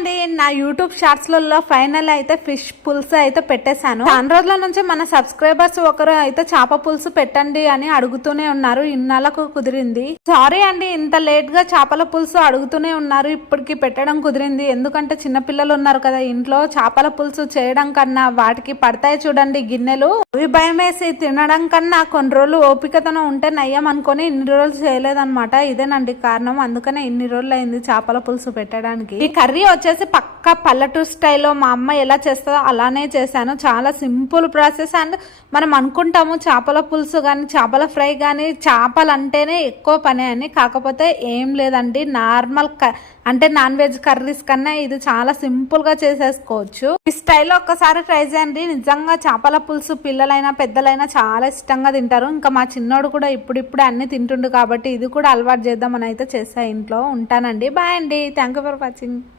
అండి, నా YouTube షార్ట్స్లలో final అయితే ఫిష్ పులుసు అయితే పెట్టేశాను. చాలా రోజుల నుంచి మన సబ్స్క్రైబర్స్ ఒకరు అయితే చేప పులుసు పెట్టండి అని అడుగుతూనే ఉన్నారు. ఇన్నాళ్ళకు కుదిరింది. సారీ అండి, ఇంత లేట్ గా చేపల పులుసు అడుగుతూనే ఉన్నారు. ఇప్పటికి పెట్టడం కుదిరింది. ఎందుకంటే చిన్నపిల్లలు ఉన్నారు కదా ఇంట్లో. చేపల పులుసు చేయడం కన్నా వాటికి పడతాయి చూడండి గిన్నెలు, అవి భయం వేసి తినడం కన్నా కొన్ని రోజులు ఓపికతనం ఉంటే నయ్యం అనుకొని ఇన్ని రోజులు చేయలేదన్నమాట. ఇదేనండి కారణం. అందుకనే ఇన్ని రోజులు అయింది చేపల పులుసు పెట్టడానికి. ఈ కర్రీ వచ్చేసి పక్కా పల్లెటూరు స్టైల్లో మా అమ్మ ఎలా చేస్తుందో అలానే చేశాను. చాలా సింపుల్ ప్రాసెస్. అండ్ మనం అనుకుంటాము చేపల పులుసు కానీ చేపల ఫ్రై కానీ చేపలు అంటేనే ఎక్కువ పని అని. కాకపోతే ఏం లేదండి, నార్మల్ అంటే నాన్ వెజ్ కర్రీస్ కన్నా ఇది చాలా సింపుల్ గా చేసేసుకోవచ్చు. ఈ స్టైల్లో ఒక్కసారి ట్రై చేయండి. నిజంగా చేపల పులుసు పిల్లలైనా పెద్దలైనా చాలా ఇష్టంగా తింటారు. ఇంకా మా చిన్నోడు కూడా ఇప్పుడిప్పుడే అన్ని తింటుండు కాబట్టి ఇది కూడా అలవాటు చేద్దామని అయితే చేసా ఇంట్లో. ఉంటానండి, బాయ్ అండి, థ్యాంక్ యూ ఫర్ వాచింగ్.